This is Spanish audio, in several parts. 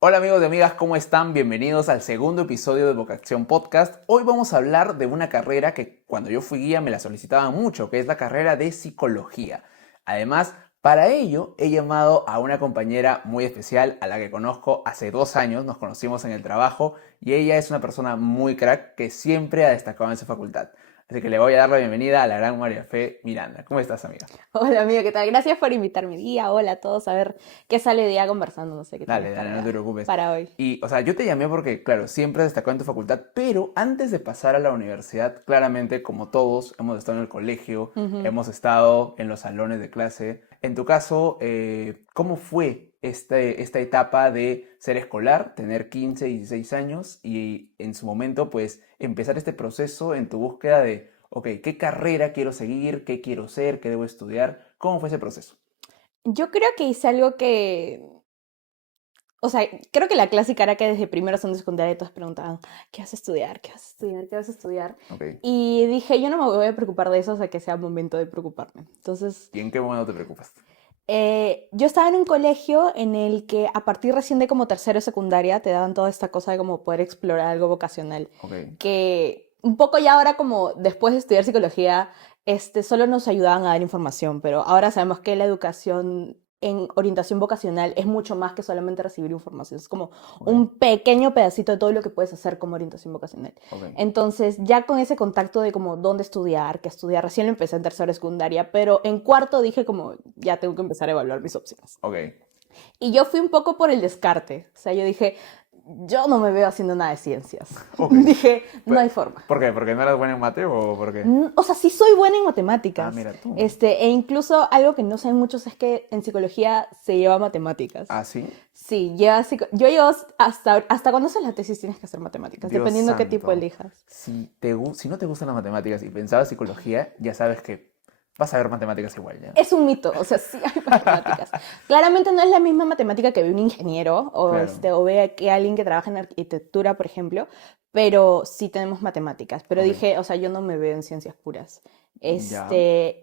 Hola amigos y amigas, ¿cómo están? Bienvenidos al segundo episodio de Vocación Podcast. Hoy vamos a hablar de una carrera que cuando yo fui guía me la solicitaban mucho, que es la carrera de psicología. Además, para ello he llamado a una compañera muy especial a la que conozco hace 2 años, nos conocimos en el trabajo y ella es una persona muy crack que siempre ha destacado en su facultad. Así que le voy a dar la bienvenida a la gran María Fe Miranda. ¿Cómo estás, amiga? Hola amigo, ¿qué tal? Gracias por invitarme día. Hola a todos, a ver qué sale de día conversando, no sé qué tienes Dale, dale, no te preocupes. para hoy. Y, o sea, yo te llamé porque, claro, siempre has destacado en tu facultad, pero antes de pasar a la universidad, claramente, como todos, hemos estado en el colegio, Ujú. hemos estado en los salones de clase. En tu caso, ¿cómo fue esta etapa de ser escolar, tener 15, 16 años y en su momento, pues, empezar este proceso en tu búsqueda de, ok, ¿qué carrera quiero seguir? ¿Qué quiero ser? ¿Qué debo estudiar? ¿Cómo fue ese proceso? Yo creo que hice algo o sea, creo que la clásica era que desde primero son de secundaria todos preguntaban, ¿qué vas a estudiar? ¿Qué vas a estudiar? ¿Qué vas a estudiar? Ok. Y dije, yo no me voy a preocupar de eso hasta que sea momento de preocuparme. Entonces, ¿Y en qué momento te preocupas? yo estaba en un colegio en el que a partir recién de como tercero de secundaria te daban toda esta cosa de como poder explorar algo vocacional, Ok. que un poco ya ahora como después de estudiar psicología, solo nos ayudaban a dar información, pero ahora sabemos que la educación en orientación vocacional es mucho más que solamente recibir información, es como Ok, un pequeño pedacito de todo lo que puedes hacer como orientación vocacional. ok. Entonces, ya con ese contacto de como dónde estudiar, qué estudiar, recién lo empecé en tercera de secundaria, pero en cuarto dije como ya tengo que empezar a evaluar mis opciones. Ok. Y yo fui un poco por el descarte, o sea, yo dije, yo no me veo haciendo nada de ciencias. Ok. Dije, no Pe- hay forma. ¿Por qué? ¿Porque no eras buena en mate o por qué? O sea, sí soy buena en Ah, matemáticas. mira tú. E incluso algo que no saben muchos es que en psicología se lleva matemáticas. ¿Ah, sí? Sí, yo llevo hasta cuando haces la tesis tienes que hacer matemáticas, Dios dependiendo qué tipo santo. elijas. Si no te gustan las matemáticas y pensabas psicología, ya sabes que vas a ver matemáticas igual, ¿ya? Es un mito, o sea, sí hay matemáticas. Claramente no es la misma matemática que ve un ingeniero Claro. o ve que alguien que trabaja en arquitectura, por ejemplo, pero sí tenemos matemáticas. Pero Ok. dije, o sea, yo no me veo en ciencias puras. Ya.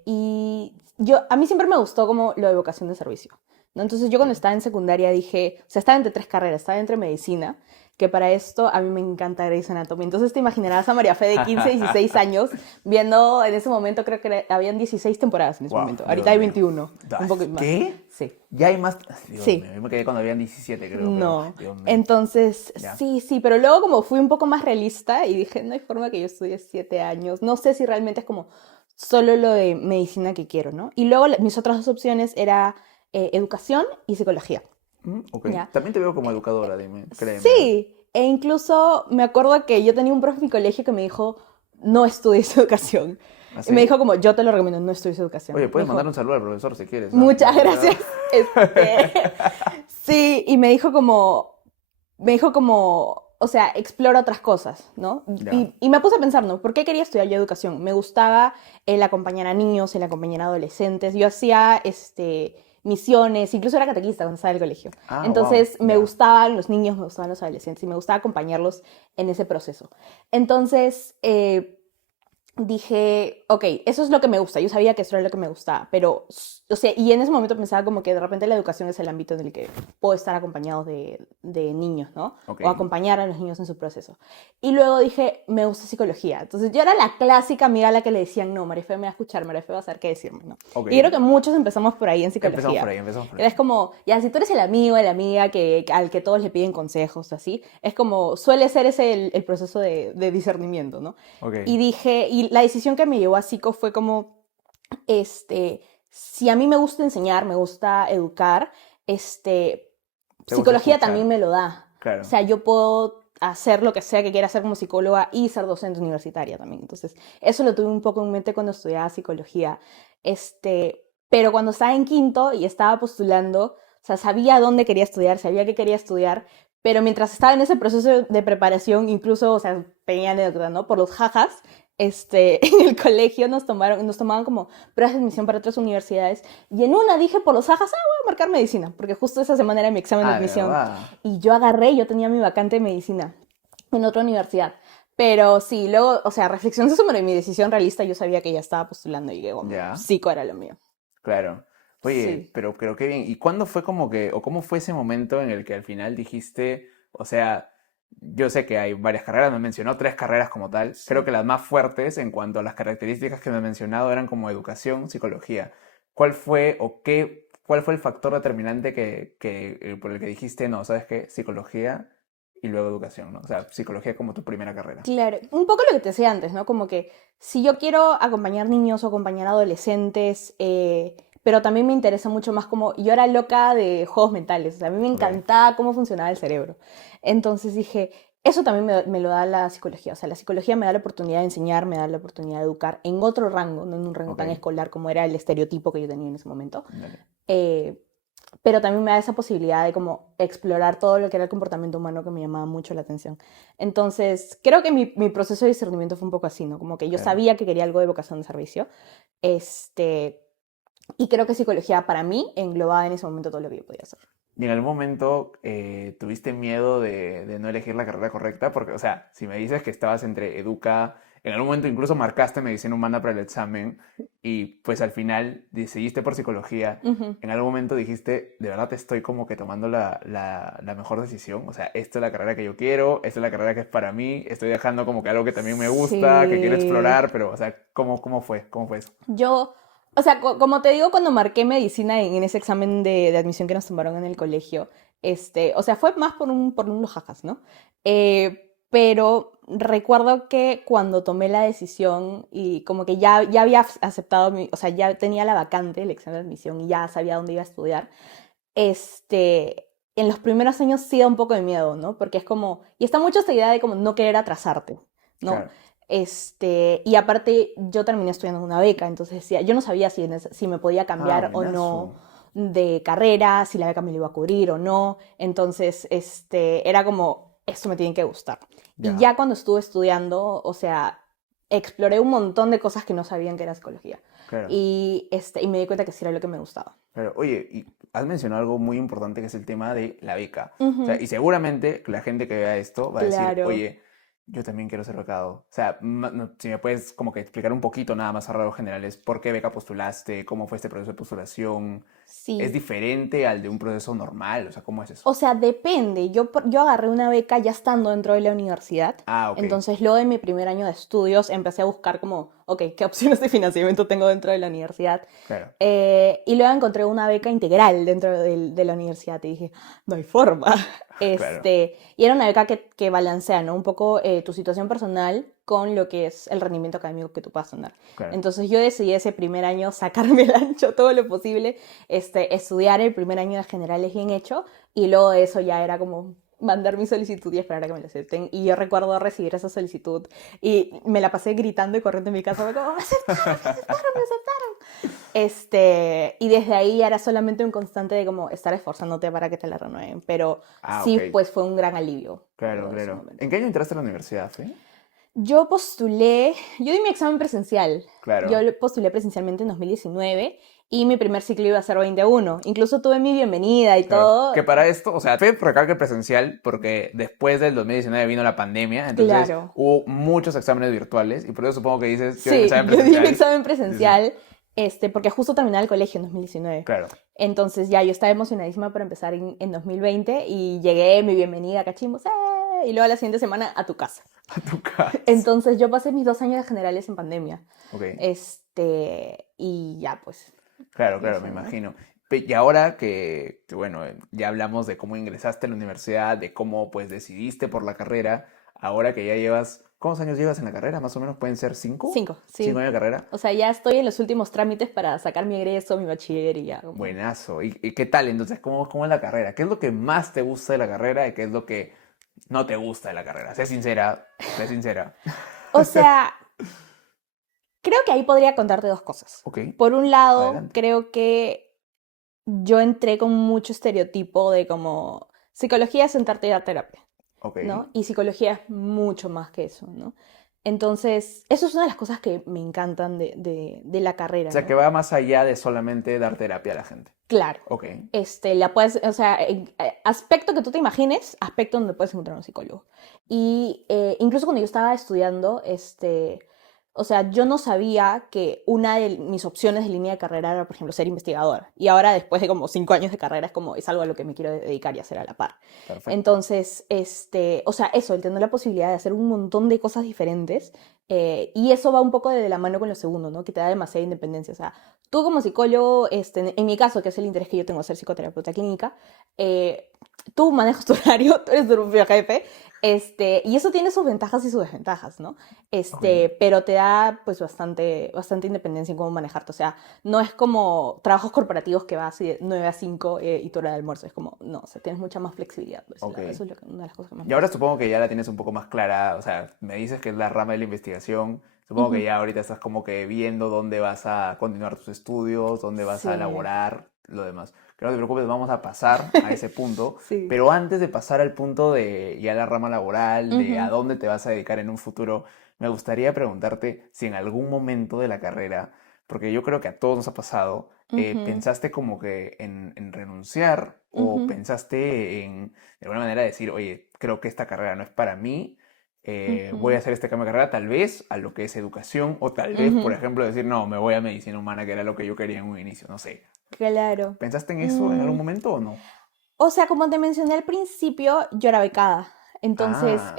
Y a mí siempre me gustó como lo de vocación de servicio, ¿no? Entonces yo cuando Ok. estaba en secundaria dije, o sea, estaba entre tres carreras, estaba entre medicina, que para esto a mí me encanta Grey's Anatomy. Entonces te imaginarás a María Fe de 15, 16 años viendo en ese momento, creo que habían 16 temporadas en ese Wow, momento. Ahorita Dios hay mío. 21, un poco más. ¿Qué? Sí, Ya hay más. Dios mío, sí, yo me quedé cuando habían 17, creo, pero. Ay, no. Dios mío. Entonces, Ya. sí, sí, pero luego como fui un poco más realista y dije, no hay forma que yo estudie 7 años. No sé si realmente es como solo lo de medicina que quiero, ¿no? Y luego mis otras dos opciones era educación y psicología, Ok. ¿ya? También te veo como educadora, dime, créeme, ¿ah? Sí, e incluso me acuerdo que yo tenía un profe en mi colegio que me dijo, no estudies educación. Y me ¿Así? dijo como, yo te lo recomiendo, no estudies educación. Oye, Me puedes mandar dijo, un saludo al profesor si quieres, ¿ah? muchas gracias. Sí, y me dijo como, o sea, explora otras cosas, ¿no? Ya. Y me puse a pensar, ¿no? ¿Por qué quería estudiar yo educación? Me gustaba el acompañar a niños, el acompañar a adolescentes. Yo hacía, misiones, incluso era catequista cuando estaba en el colegio. Ah, wow, Entonces, me ya. gustaban los niños, me gustaban los adolescentes y me gustaba acompañarlos en ese proceso. Entonces, dije, ok, eso es lo que me gusta. Yo sabía que eso era lo que me gustaba, pero, o sea, y en ese momento pensaba como que de repente la educación es el ámbito en el que puedo estar acompañado de niños, ¿no? Ok. O acompañar a los niños en su proceso. Y luego dije, me gusta psicología. Entonces yo era la clásica amiga a la que le decían, no, Marife me va a escuchar, Marife va a saber qué decirme, ¿no? Ok. Y creo que muchos empezamos por ahí en Empezamos por psicología. ahí, empezamos por ahí. Es como, ya, si tú eres el amigo o la amiga al que todos le piden consejos, así, es como, suele ser ese el proceso de discernimiento, ¿no? Ok. Y dije, y la decisión que me llevó a psico fue como, este, si a mí me gusta enseñar, me gusta educar, Te gusta psicología también escuchar. me lo da. O Claro. sea, yo puedo hacer lo que sea que quiera hacer como psicóloga y ser docente universitaria también. Entonces, eso lo tuve un poco en mente cuando estudiaba psicología. Pero cuando estaba en quinto y estaba postulando, o sea, sabía dónde quería estudiar, sabía qué quería estudiar, pero mientras estaba en ese proceso de preparación, incluso, o sea, tenía anécdota, ¿no? Por los jajas, en el colegio nos tomaban como pruebas de admisión para otras universidades y en una dije por los jajas, voy a marcar medicina, porque justo esa semana era mi examen de Ah, de admisión verdad. y yo tenía mi vacante de medicina en otra universidad. Pero sí, luego, o sea, reflexioné sobre mi decisión realista, yo sabía que ya estaba postulando y que como Ya. psico era lo mío. Claro. Oye, Sí. pero qué bien. ¿Y cuándo fue como que, o cómo fue ese momento en el que al final dijiste, o sea, yo sé que hay varias carreras, me mencionó tres carreras como tal, creo Sí. que las más fuertes en cuanto a las características que me he mencionado eran como educación, psicología. ¿Cuál fue o qué, cuál fue el factor determinante por el que dijiste, no, sabes qué, psicología y luego educación, ¿no? O sea, psicología como tu primera carrera. Claro, un poco lo que te decía antes, ¿no? Como que si yo quiero acompañar niños o acompañar adolescentes, pero también me interesa mucho más como, yo era loca de juegos mentales, o sea, a mí me Ok, encantaba cómo funcionaba el cerebro. Entonces dije, eso también me lo da la psicología, o sea, la psicología me da la oportunidad de enseñar, me da la oportunidad de educar en otro rango, no en un rango ok, tan escolar como era el estereotipo que yo tenía en ese momento. dale. Eh, pero también me da esa posibilidad de como explorar todo lo que era el comportamiento humano que me llamaba mucho la atención. Entonces, creo que mi proceso de discernimiento fue un poco así, ¿no? Como que yo Claro. sabía que quería algo de vocación de servicio, este, y creo que psicología para mí englobaba en ese momento todo lo que yo podía hacer. ¿Y en algún momento tuviste miedo de no elegir la carrera correcta? Porque, o sea, si me dices que estabas entre Educa, en algún momento incluso marcaste medicina humana para el examen y pues al final decidiste por psicología, Ujú. en algún momento dijiste, de verdad estoy como que tomando la mejor decisión. O sea, esta es la carrera que yo quiero, esta es la carrera que es para mí, estoy dejando como que algo que también me gusta, que quiero Sí. explorar, pero, o sea, ¿cómo fue? ¿Cómo fue eso? Yo, o sea, como te digo, cuando marqué medicina en ese examen de admisión que nos tomaron en el colegio, o sea, fue más por unos jajas, ¿no? Pero recuerdo que cuando tomé la decisión y como que ya había aceptado, o sea, ya tenía la vacante el examen de admisión y ya sabía dónde iba a estudiar, en los primeros años sí da un poco de miedo, ¿no? Porque es como, y está mucho esta idea de como no querer atrasarte, ¿no? Claro. Y aparte yo terminé estudiando en una beca, entonces decía, yo no sabía si me podía Ah, cambiar o no buenazo. de carrera, si la beca me lo iba a cubrir o no, entonces, era como, esto me tiene que gustar. Y Ya, ya cuando estuve estudiando, o sea, exploré un montón de cosas que no sabían que era psicología. claro. Y me di cuenta que sí era lo que me gustaba. Claro, oye, y has mencionado algo muy importante que es el tema de la beca. O sea, Ujú, y seguramente la gente que vea esto va a decir, claro. oye, yo también quiero ser becado. O sea, si me puedes como que explicar un poquito nada más a rasgos generales, ¿por qué beca postulaste? ¿Cómo fue este proceso de postulación? ¿Es Sí. diferente al de un proceso normal? O sea, ¿cómo es eso? O sea, depende. Yo agarré una beca ya estando dentro de la universidad. Ah, ok, Entonces, luego de mi primer año de estudios, empecé a buscar como, ok, ¿qué opciones de financiamiento tengo dentro de la universidad? claro. Y luego encontré una beca integral dentro de la universidad y dije, no hay forma. Claro, Y era una beca que balancea, ¿no? Un poco tu situación personal con lo que es el rendimiento académico que tú puedas tener. claro. Entonces yo decidí ese primer año sacarme el ancho todo lo posible, estudiar el primer año de generales bien hecho y luego de eso ya era como mandar mi solicitud y esperar a que me la acepten. Y yo recuerdo recibir esa solicitud y me la pasé gritando y corriendo en mi casa, como, me aceptaron, me aceptaron, me aceptaron. Y desde ahí era solamente un constante de como estar esforzándote para que te la renueven. Pero Ah, ok, sí, pues fue un gran alivio claro, luego de ese claro. momento. ¿En qué año entraste a la universidad, Fe? Yo di mi examen presencial. Yo Claro. postulé presencialmente en 2019 y mi primer ciclo iba a ser 2021. Incluso tuve mi bienvenida y Claro, que todo. para esto, o sea, fue recalque presencial porque después del 2019 vino la pandemia, entonces Claro. hubo muchos exámenes virtuales y por eso supongo que dices, yo di mi Sí, examen yo di mi presencial. examen Sí, sí, presencial, porque justo terminaba el colegio en 2019. claro, Entonces ya yo estaba emocionadísima para empezar en 2020 y llegué, mi bienvenida, cachimbos, y luego a la siguiente semana a tu casa. a tu casa. Entonces yo pasé mis 2 años de generales en pandemia. Ok, Y ya pues, claro, claro, me eso, ¿no? imagino. Y ahora que, bueno, ya hablamos de cómo ingresaste a la universidad, de cómo pues decidiste por la carrera, ahora que ya llevas, ¿cuántos años llevas en la carrera? Más o menos pueden ser cinco, 5, 5 años sí. de carrera. O sea, ya estoy en los últimos trámites para sacar mi egreso, mi bachiller y ya. Buenazo. ¿Y qué tal entonces? ¿Cómo es la carrera? ¿Qué es lo que más te gusta de la carrera y qué es lo que no te gusta de la carrera? Sé sincera, sé sincera. O sea, creo que ahí podría contarte dos cosas. Ok, Por un lado, adelante. creo que yo entré con mucho estereotipo de como psicología es sentarte y dar terapia, Ok. ¿no? Y psicología es mucho más que eso, ¿no? Entonces, eso es una de las cosas que me encantan de la O carrera, sea, que ¿no? va más allá de solamente dar terapia a la gente. Claro. Ok, O sea, aspecto que tú te imagines, aspecto donde puedes encontrar un psicólogo. Y incluso cuando yo estaba estudiando, O sea, yo no sabía que una de mis opciones de línea de carrera era, por ejemplo, ser investigadora. Y ahora, después de como 5 años de carrera, es algo a lo que me quiero dedicar y hacer a la par. Perfecto. Entonces, o sea, eso, el tener la posibilidad de hacer un montón de cosas diferentes. Y eso va un poco de la mano con lo segundo, ¿no? Que te da demasiada independencia. O sea, tú como psicólogo, en mi caso, que es el interés que yo tengo, ser psicoterapeuta clínica, tú manejas tu horario, tú eres tu propio jefe, y eso tiene sus ventajas y sus desventajas, ¿no? Ok. Pero te da pues bastante independencia en cómo manejarte. O sea, no es como trabajos corporativos que vas de 9 a 5 y tu hora de almuerzo. Es como, no, o sea, tienes mucha más flexibilidad por ese Ok. lado. Eso es una de las cosas que más Y me ahora gusta. supongo que ya la tienes un poco más clara, o sea, me dices que es la rama de la investigación, supongo que Ujú. ya ahorita estás como que viendo dónde vas a continuar tus estudios, dónde vas a Sí, elaborar, lo demás. Que no te preocupes, vamos a pasar a ese punto, sí. pero antes de pasar al punto de ya la rama laboral, de a Ujú, dónde te vas a dedicar en un futuro, me gustaría preguntarte si en algún momento de la carrera, porque yo creo que a todos nos ha pasado, ujú, pensaste como que en renunciar o ujú, pensaste en de alguna manera decir, oye, creo que esta carrera no es para mí, voy a ujú, hacer este cambio de carrera tal vez a lo que es educación, o tal vez, por ujú. ejemplo, decir, no, me voy a medicina humana, que era lo que yo quería en un inicio, no sé. Claro. ¿Pensaste en eso en algún Mm, momento o no? o sea, como te mencioné al principio, yo era becada. Entonces, Ah,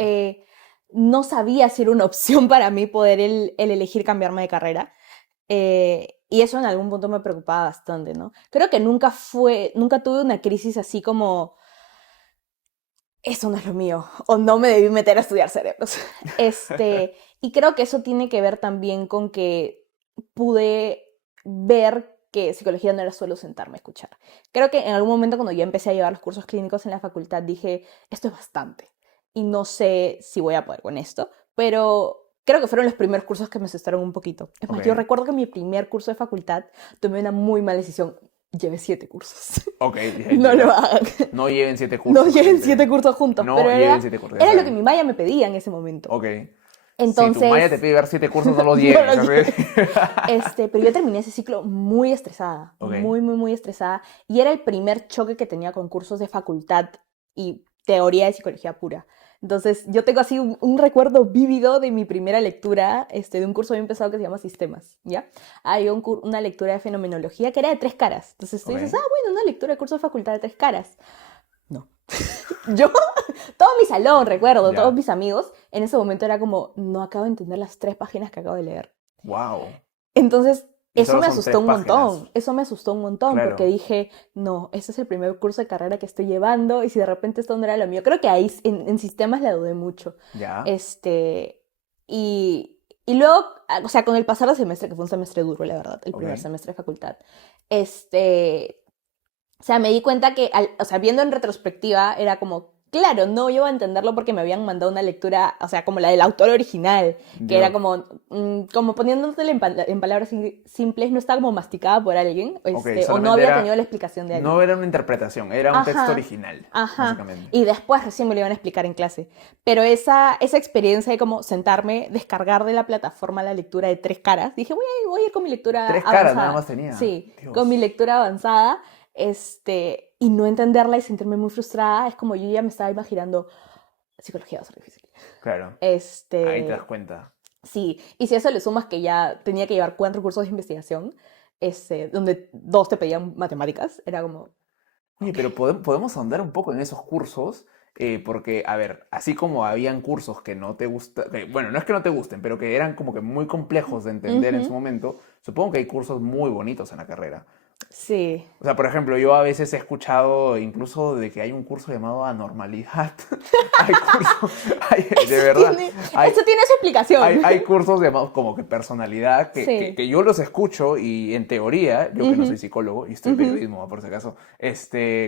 no sabía si era una opción para mí poder el elegir cambiarme de carrera. Y eso en algún punto me preocupaba bastante, ¿no? Creo que nunca tuve una crisis así como, eso no es lo mío, o no me debí meter a estudiar cerebros. Y creo que eso tiene que ver también con que pude ver que psicología no era solo sentarme a escuchar. Creo que en algún momento cuando ya empecé a llevar los cursos clínicos en la facultad dije, esto es bastante y no sé si voy a poder con esto, pero creo que fueron los primeros cursos que me asustaron un poquito. Es más, yo ok, recuerdo que en mi primer curso de facultad tomé una muy mala decisión. Llevé 7 cursos. ok, No lo hagan. no lleven siete No cursos, lleven gente. 7 cursos juntos, No pero lleven 7 cursos, ya era lo que saben. mi malla me pedía en ese momento. Ok. Si tu malla te Entonces, pide ver 7 cursos, no los no lleves, lo ¿sabes? llevé. Pero yo terminé ese ciclo muy estresada, Ok. muy, muy, muy estresada. Y era el primer choque que tenía con cursos de facultad y teoría de psicología pura. Entonces, yo tengo así un recuerdo vívido de mi primera lectura de un curso bien pesado que se llama Sistemas, ¿ya? Hay una lectura de fenomenología que era de 3 caras. Entonces tú dices, Ok. bueno, una lectura de curso de facultad de 3 caras. No. Yo, todo mi salón, recuerdo, todos Ya. mis amigos, en ese momento era como, no acabo de entender las 3 páginas que acabo de leer. Wow. Entonces, Y solo son 3 páginas. eso me asustó un montón, porque Claro. dije, no, este es el primer curso de carrera que estoy llevando, y si de repente esto no era lo mío, creo que ahí en sistemas la dudé mucho. Ya. Este, y luego, o sea, con el pasar del semestre, que fue un semestre duro, la verdad, el primer Ok. semestre de facultad, o sea, me di cuenta que, o sea, viendo en retrospectiva, era como, claro, no iba a entenderlo porque me habían mandado una lectura, o sea, como la del autor original, que era Dios. como poniéndotela en palabras simples, no estaba como masticada por alguien, Ok, o no solamente había tenido era. la explicación de No alguien. era una interpretación, era un texto Ajá, original, ajá. básicamente. Y después recién me lo iban a explicar en clase. Pero esa experiencia de como sentarme, descargar de la plataforma la lectura de 3 caras, dije, voy a ir con mi lectura 3 caras nada más avanzada. tenía. Sí, con mi Dios. lectura avanzada, y no entenderla y sentirme muy frustrada, es como yo ya me estaba imaginando, psicología va a ser difícil. Claro. Ahí te das Este, cuenta. sí, y si a eso le sumas que ya tenía que llevar 4 cursos de investigación, donde 2 te pedían matemáticas, era como, Oye, ok. pero podemos ahondar un poco en esos cursos, porque, a ver, así como habían cursos que no te gustan, bueno, no es que no te gusten, pero que eran como que muy complejos de entender en su Ujú, momento, supongo que hay cursos muy bonitos en la carrera. sí. O sea, por ejemplo, yo a veces he escuchado incluso de que hay un curso llamado anormalidad. Hay cursos, de Eso verdad, tiene, hay, eso tiene su explicación. hay cursos llamados como que personalidad Sí. que yo los escucho y en teoría, yo que no soy Ujú, psicólogo y estoy ujú. periodismo, por si acaso,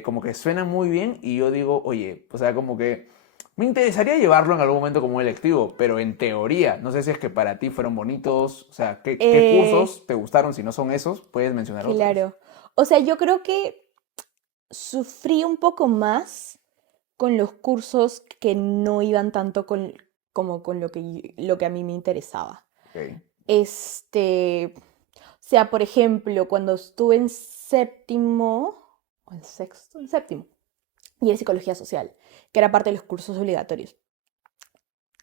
como que suenan muy bien y yo digo, oye, o sea, como que me interesaría llevarlo en algún momento como un electivo, pero en teoría, no sé si es que para ti fueron bonitos, o sea, ¿qué Eh, cursos te gustaron? Si no son esos, puedes mencionar otros. claro. O sea, yo creo que sufrí un poco más con los cursos que no iban tanto como con lo que a mí me interesaba. Ok, O sea, por ejemplo, cuando estuve en séptimo, o en sexto, en séptimo, y en psicología social, que era parte de los cursos obligatorios.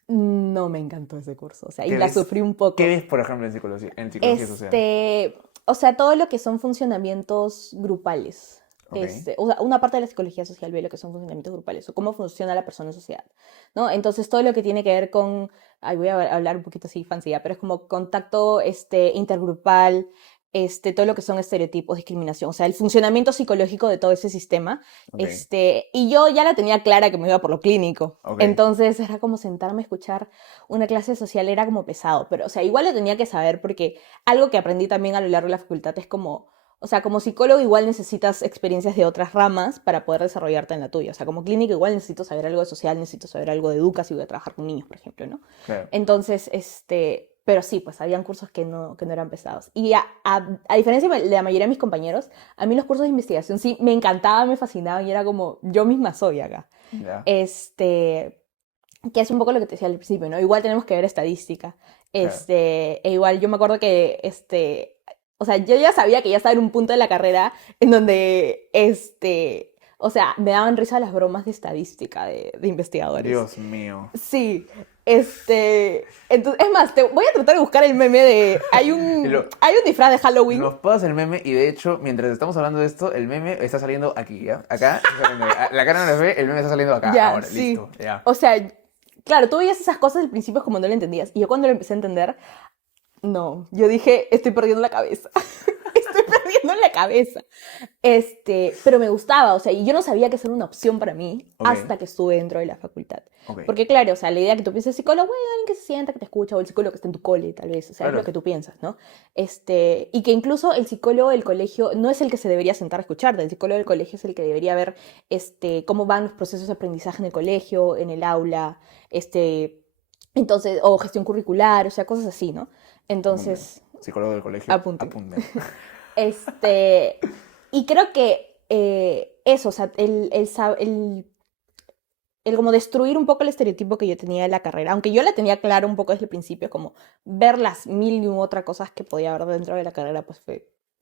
No me encantó ese curso, o sea, y ¿Qué la ves, sufrí un qué poco. ves, por ejemplo, en psicología social? O sea, todo lo que son funcionamientos grupales. Ok, O sea, una parte de la psicología social ve lo que son funcionamientos grupales o cómo funciona la persona en sociedad, ¿no? Entonces, todo lo que tiene que ver con, ay, voy a hablar un poquito así fancy ya, pero es como contacto intergrupal, todo lo que son estereotipos, discriminación, o sea, el funcionamiento psicológico de todo ese sistema. ok, Y yo ya la tenía clara que me iba por lo clínico. ok. Entonces, era como sentarme a escuchar una clase social, era como pesado, pero, o sea, igual lo tenía que saber porque algo que aprendí también a lo largo de la facultad es como, o sea, como psicólogo igual necesitas experiencias de otras ramas para poder desarrollarte en la tuya. O sea, como clínico igual necesito saber algo de social, necesito saber algo de educa si voy a trabajar con niños, por ejemplo, ¿no? Claro. Entonces, pero sí, pues habían cursos que no eran pesados. Y a diferencia de la mayoría de mis compañeros, a mí los cursos de investigación sí me encantaban, me fascinaban y era como, yo misma soy acá. Ya, Que es un poco lo que te decía al principio, ¿no? Igual tenemos que ver estadística. claro. E igual yo me acuerdo que, o sea, yo ya sabía que ya estaba en un punto de la carrera en donde, o sea, me daban risa las bromas de estadística de investigadores. Dios mío. Sí, entonces, es más, te voy a tratar de buscar el meme de, Y hay un disfraz de Halloween. nos pasas el meme y de hecho, mientras estamos hablando de esto, el meme está saliendo aquí, ¿ya? Acá, está saliendo, la cara no la ve, el meme está saliendo acá, Ya, ahora, sí. listo, ya. O sea, claro, tú veías esas cosas al principio como no lo entendías. Y yo cuando lo empecé a entender, no, yo dije, estoy perdiendo la cabeza. Estoy perdiendo la cabeza. Pero me gustaba, o sea, y yo no sabía que eso era una opción para mí Ok, hasta que estuve dentro de la facultad. ok, Porque claro, o sea, la idea que tú piensas psicólogo, bueno, alguien que se sienta, que te escucha, o el psicólogo que está en tu cole, tal vez, o sea, es lo claro, que tú piensas, ¿no? Y que incluso el psicólogo del colegio no es el que se debería sentar a escucharte, el psicólogo del colegio es el que debería ver, cómo van los procesos de aprendizaje en el colegio, en el aula, entonces, o gestión curricular, o sea, cosas así, ¿no? apunten. Entonces, Psicólogo del colegio, apunten. apunten. Este, y creo que eso, o sea, el como destruir un poco el estereotipo que yo tenía de la carrera, aunque yo la tenía claro un poco desde el principio, como ver las mil y otras cosas que podía haber dentro de la carrera, pues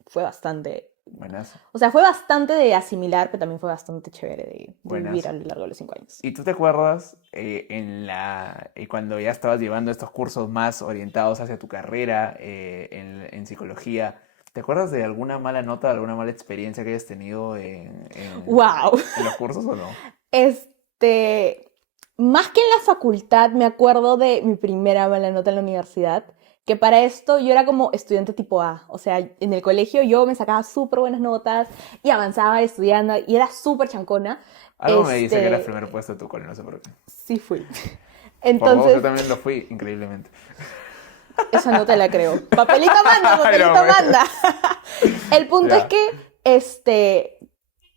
fue bastante, Buenazo, o sea, fue bastante de asimilar, pero también fue bastante chévere de vivir buenazo. a lo largo de los 5 años. ¿Y tú te acuerdas cuando ya estabas llevando estos cursos más orientados hacia tu carrera en psicología? ¿Te acuerdas de alguna mala nota, alguna mala experiencia que hayas tenido ¡Wow! en los cursos o no? Este, Más que en la facultad, me acuerdo de mi primera mala nota en la universidad, que para esto yo era como estudiante tipo A, o sea, en el colegio yo me sacaba súper buenas notas y avanzaba estudiando y era súper chancona. Algo me dice que eras primer puesto de tu cole, no sé por qué. Sí fui. Por vos, yo Entonces, también lo fui, increíblemente. esa no te la creo. Papelito manda, Pero, papelito manda. El punto es ya, que,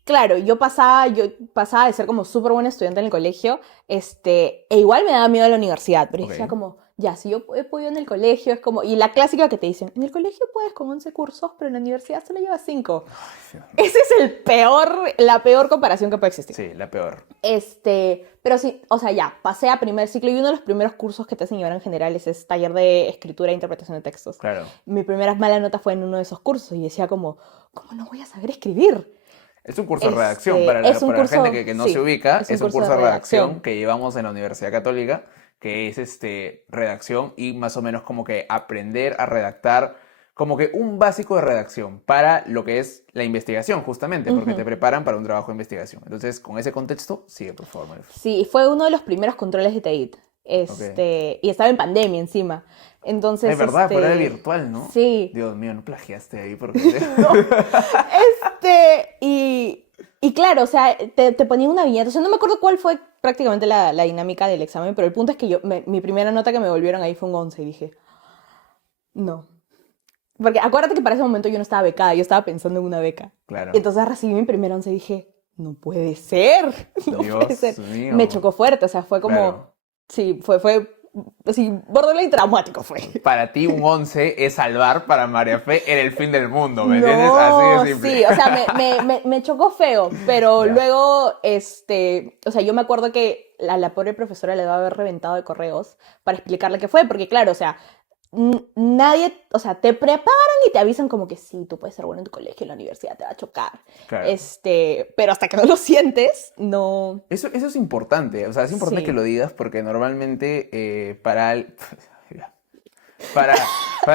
claro, yo pasaba de ser como súper buena estudiante en el colegio, e igual me daba miedo a la universidad, pero yo decía ok. como, ya, si yo he podido en el colegio, es como, y la clásica que te dicen, en el colegio puedes con 11 cursos, pero en la universidad solo llevas 5. Ay, Dios mío. Ese es la peor comparación que puede existir. Sí, la peor. Pero sí, o sea, ya, pasé a primer ciclo y uno de los primeros cursos que te hacen llevar en generales es taller de escritura e interpretación de textos. Claro. Mi primera mala nota fue en uno de esos cursos y decía como, ¿cómo no voy a saber escribir? Es un curso de redacción, Es un para la curso, gente que no se sí, ubica, es un es un curso de curso de redacción redacción. que llevamos en la Universidad Católica, que es redacción y más o menos como que aprender a redactar, como que un básico de redacción para lo que es la investigación, justamente, porque te Ujú. preparan para un trabajo de investigación. Entonces, con ese contexto, sigue, por favor, Marif. Sí, fue uno de los primeros controles de TEIT. Ok. Y estaba en pandemia encima. Ay, Entonces, verdad, pero era virtual, ¿no? sí, Dios mío, no plagiaste ahí porque... no. Y claro, o sea, te ponían una viñeta. O sea, no me acuerdo cuál fue prácticamente la dinámica del examen, pero el punto es que mi primera nota que me volvieron ahí fue un 11 y dije, no. Porque acuérdate que para ese momento yo no estaba becada, yo estaba pensando en una beca. Y Claro. entonces recibí mi primer 11 y dije, no puede ser, no puede ser. Dios Me mío. chocó fuerte, o sea, fue como, Claro. sí, fue así, borderline traumático fue. Para ti un 11 es salvar, para María Fe era el fin del mundo, ¿me entiendes? Así No, de simple. sí, o sea, me chocó feo, pero Ya. luego, o sea, yo me acuerdo que a la pobre profesora le debe haber reventado de correos para explicarle qué fue, porque claro, o sea, nadie, o sea, te preparan y te avisan como que sí, tú puedes ser bueno en tu colegio, en la universidad te va a chocar. Claro. Pero hasta que no lo sientes, no. Eso es importante, o sea, es importante que Sí. lo digas porque normalmente ya. Para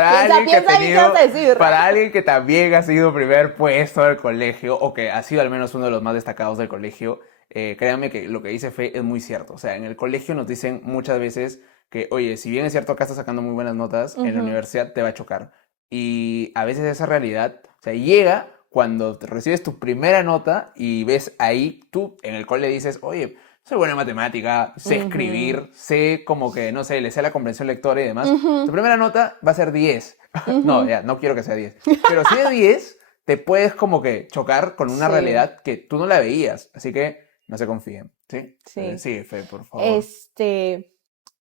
Piensa, alguien que ha piensa bien qué vas tenido, a decir. para alguien que también ha sido primer puesto del colegio o que ha sido al menos uno de los más destacados del colegio, créanme que lo que dice Fe es muy cierto. O sea, en el colegio nos dicen muchas veces que, oye, si bien es cierto acá estás sacando muy buenas notas, en la Ujú, universidad te va a chocar. Y a veces esa realidad, o sea, llega cuando te recibes tu primera nota y ves ahí, tú en el cole dices, oye, soy buena en matemática, sé ujú, escribir, sé como que, no sé, le sé la comprensión lectora y demás. Tu ujú, primera nota va a ser 10. No, ujú. ya, no quiero que sea 10. Pero si de 10, te puedes como que chocar con una Sí, realidad que tú no la veías. Así que no se confíen, ¿sí? sí. Sí, Fe, por favor. Este,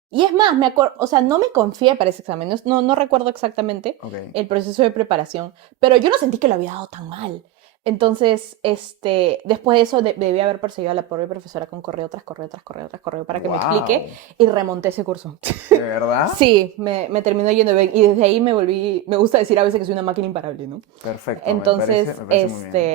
y es más, me acuerdo, o sea, no me confié para ese examen, no recuerdo exactamente Ok. el proceso de preparación, pero yo no sentí que lo había dado tan mal. Entonces, después de eso debí haber perseguido a la pobre profesora con correo tras correo tras correo tras correo para que me explique Wow. y remonté ese curso. ¿De verdad? Sí, me terminó yendo bien y desde ahí me gusta decir a veces que soy una máquina imparable, ¿no? Perfecto, Entonces, me parece muy bien.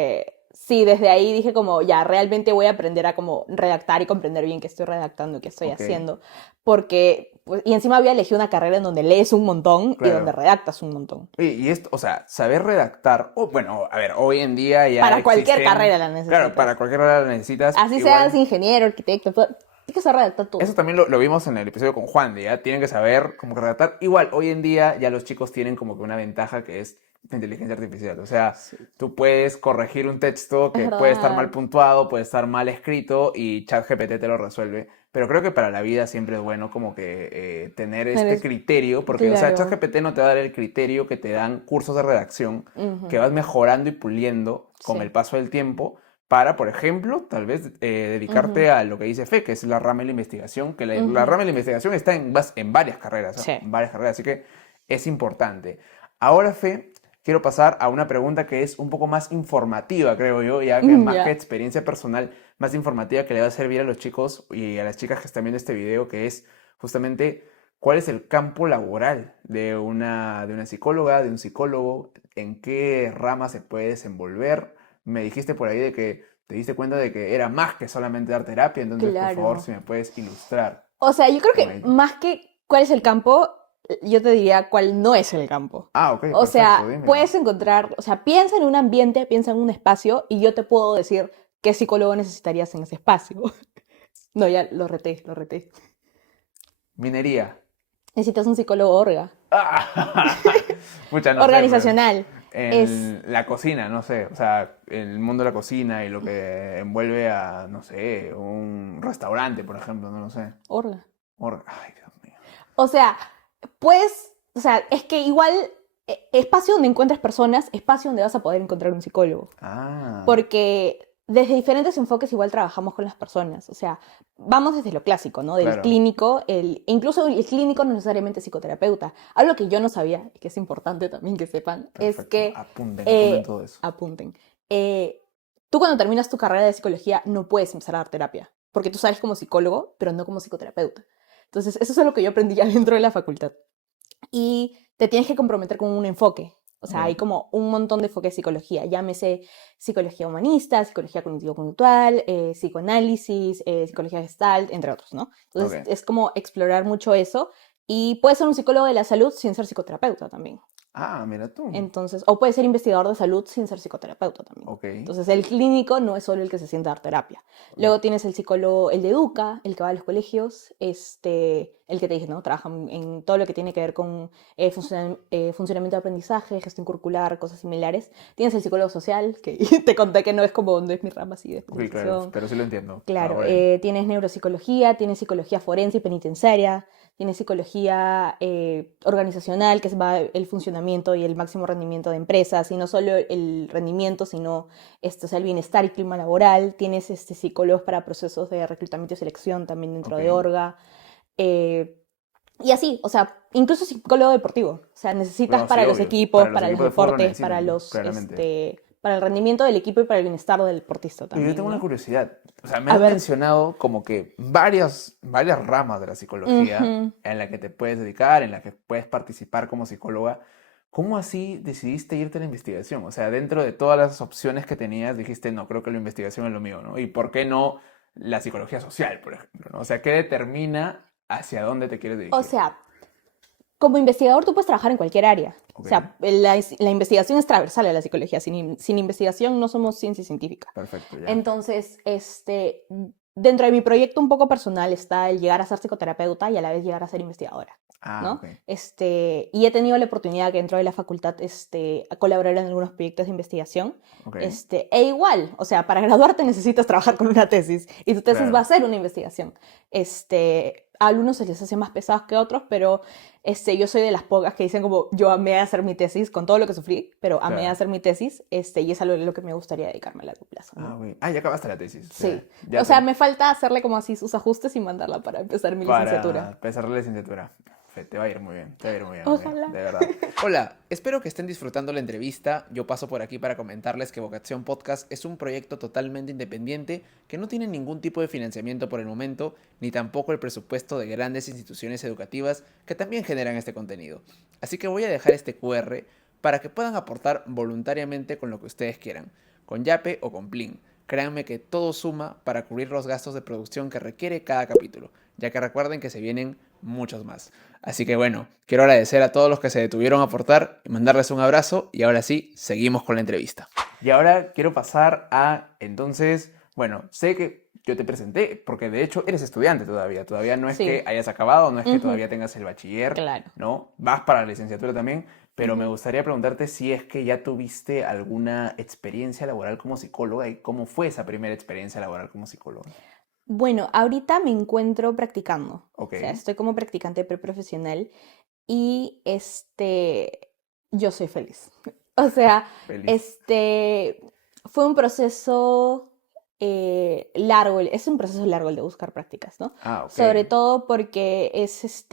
sí, desde ahí dije como, ya, realmente voy a aprender a como redactar y comprender bien qué estoy redactando, qué estoy Ok, haciendo, porque, pues, y encima había elegido una carrera en donde lees un montón y donde claro. redactas un montón. Y esto, o sea, saber redactar, o bueno, a ver, hoy en día ya Para cualquier carrera existen, la claro, para necesitas. cualquier hora la necesitas, Así seas igual. ingeniero, arquitecto, tienes que saber redactar Eso todo. también lo vimos en el episodio con Juan, de ya tienen que saber cómo que redactar. Igual, hoy en día ya los chicos tienen como que una ventaja que es la inteligencia artificial. O sea, Sí, tú puedes corregir un texto es que puede estar mal verdad. puntuado, puede estar mal escrito y ChatGPT te lo resuelve. Pero creo que para la vida siempre es bueno como que tener este Eres, criterio, porque, o sea, claro. ChatGPT no te va a dar el criterio que te dan cursos de redacción, que Ujú, vas mejorando y puliendo con el sí. paso del tiempo para, por ejemplo, tal vez Ujú, dedicarte a lo que dice Fe, que es la rama de la investigación, que la ujú, rama de la investigación está en varias carreras, ¿eh? sí. En varias carreras, así que es importante. Ahora, Fe, quiero pasar a una pregunta que es un poco más informativa, creo yo, ya que más que Ya. experiencia personal, más informativa que le va a servir a los chicos y a las chicas que están viendo este video, que es justamente cuál es el campo laboral de una psicóloga, de un psicólogo, en qué rama se puede desenvolver. Me dijiste por ahí de que te diste cuenta de que era más que solamente dar terapia, entonces por favor Claro. si me puedes ilustrar O sea, yo creo con que ello. más que cuál es el campo, yo te diría cuál no es el campo. Ah, ok, O perfecto, sea, dímelo. puedes encontrar, o sea, piensa en un ambiente, piensa en un espacio y yo te puedo decir qué psicólogo necesitarías en ese espacio. No, ya lo reté, lo reté. Minería. Necesitas un psicólogo Ah, pucha, no sé, pues. organizacional. Es En la cocina, no sé, o sea, el mundo de la cocina y lo que envuelve a, no sé, un restaurante, por ejemplo, no lo sé. orga. Ay, Dios mío. O sea, pues, o sea, es que igual espacio donde encuentres personas, espacio donde vas a poder encontrar un psicólogo. Ah, Porque desde diferentes enfoques igual trabajamos con las personas. O sea, vamos desde lo clásico, ¿no? Del claro, clínico, incluso el clínico no necesariamente es psicoterapeuta. Algo que yo no sabía, y que es importante también que sepan, es perfecto. que, Apunten todo eso. apunten, eh, tú cuando terminas tu carrera de psicología no puedes empezar a dar terapia, porque tú sales como psicólogo, pero no como psicoterapeuta. Entonces, eso es algo que yo aprendí ya dentro de la facultad y te tienes que comprometer con un enfoque. O sea, hay Ok, como un montón de enfoques de psicología, llámese psicología humanista, psicología cognitivo-conductual, psicoanálisis, psicología gestalt, entre otros, ¿no? Entonces, ok. es como explorar mucho eso y puedes ser un psicólogo de la salud sin ser psicoterapeuta también. Ah, mira tú. Entonces, o puede ser investigador de salud sin ser psicoterapeuta también. Ok, Entonces, el clínico no es solo el que se sienta a dar terapia. ok. Luego tienes el psicólogo, el de Educa, el que va a los colegios, el que te dije, ¿no? Trabaja en todo lo que tiene que ver con funcionamiento de aprendizaje, gestión curricular, cosas similares. Tienes el psicólogo social, que te conté que no es mi rama así de Ok, claro, especialización. pero sí lo entiendo. Va Claro, por ahí. tienes neuropsicología, tienes psicología forense y penitenciaria, tienes psicología organizacional, que va el funcionamiento y el máximo rendimiento de empresas, y no solo el rendimiento, sino o sea, el bienestar y clima laboral. Tienes psicólogos para procesos de reclutamiento y selección también dentro Ok. de Orga. eh, y así, o sea, incluso psicólogo deportivo. O sea, necesitas Bueno, sí, para los obvio. equipos, Para los para los equipos de fútbol lo deportes, para necesitan, los claramente. para el rendimiento del equipo y para el bienestar del deportista Y también, yo tengo una ¿no? curiosidad. O sea, me A has ver. mencionado como que varias ramas de la psicología Ujú. en la que te puedes dedicar, en la que puedes participar como psicóloga. ¿Cómo así decidiste irte a la investigación? O sea, dentro de todas las opciones que tenías, dijiste, no, creo que la investigación es lo mío, ¿no? ¿Y por qué no la psicología social, por ejemplo, ¿no? O sea, ¿qué determina hacia dónde te quieres O dirigir? sea, como investigador tú puedes trabajar en cualquier área. O Ok, sea, la investigación es transversal a la psicología. Sin investigación no somos ciencia científica. perfecto, ya. Entonces, dentro de mi proyecto un poco personal está el llegar a ser psicoterapeuta y a la vez llegar a ser investigadora, Ah, ¿no? ok, Y he tenido la oportunidad que dentro de la facultad a colaborar en algunos proyectos de investigación. ok, E igual, o sea, para graduarte necesitas trabajar con una tesis y tu tesis va claro. a ser una investigación. A algunos se les hace más pesados que otros, pero yo soy de las pocas que dicen como yo amé hacer mi tesis con todo lo que sufrí, pero amé Claro. hacer mi tesis, y es algo en lo que me gustaría dedicarme a largo plazo, Ah, ¿no? güey. Ah, ya acabaste la tesis. O sea, Sí. O ya sea, te... me falta hacerle como así sus ajustes y mandarla para empezar mi licenciatura. Para empezar la licenciatura. Te va a ir muy bien, te va a ir muy bien, amiga, Ojalá. de verdad. Hola, espero que estén disfrutando la entrevista. Yo paso por aquí para comentarles que Vocación Podcast es un proyecto totalmente independiente que no tiene ningún tipo de financiamiento por el momento, ni tampoco el presupuesto de grandes instituciones educativas que también generan este contenido. Así que voy a dejar este QR para que puedan aportar voluntariamente con lo que ustedes quieran, con Yape o con Plin. Créanme que todo suma para cubrir los gastos de producción que requiere cada capítulo, ya que recuerden que se vienen muchos más. Así que bueno, quiero agradecer a todos los que se detuvieron a aportar y mandarles un abrazo y ahora sí, seguimos con la entrevista. Y ahora quiero pasar a, entonces, bueno, sé que yo te presenté, porque de hecho eres estudiante todavía no es que Sí. hayas acabado, no es que Ujú. todavía tengas el bachiller, Claro. ¿no? Vas para la licenciatura también, pero me Ujú. gustaría preguntarte si es que ya tuviste alguna experiencia laboral como psicóloga y cómo fue esa primera experiencia laboral como psicóloga. Bueno, ahorita me encuentro practicando. Ok, O sea, estoy como practicante preprofesional y yo soy feliz. O sea, feliz. este, fue un proceso largo, es un proceso largo el de buscar prácticas, ¿no? Ah, ok, Sobre todo porque es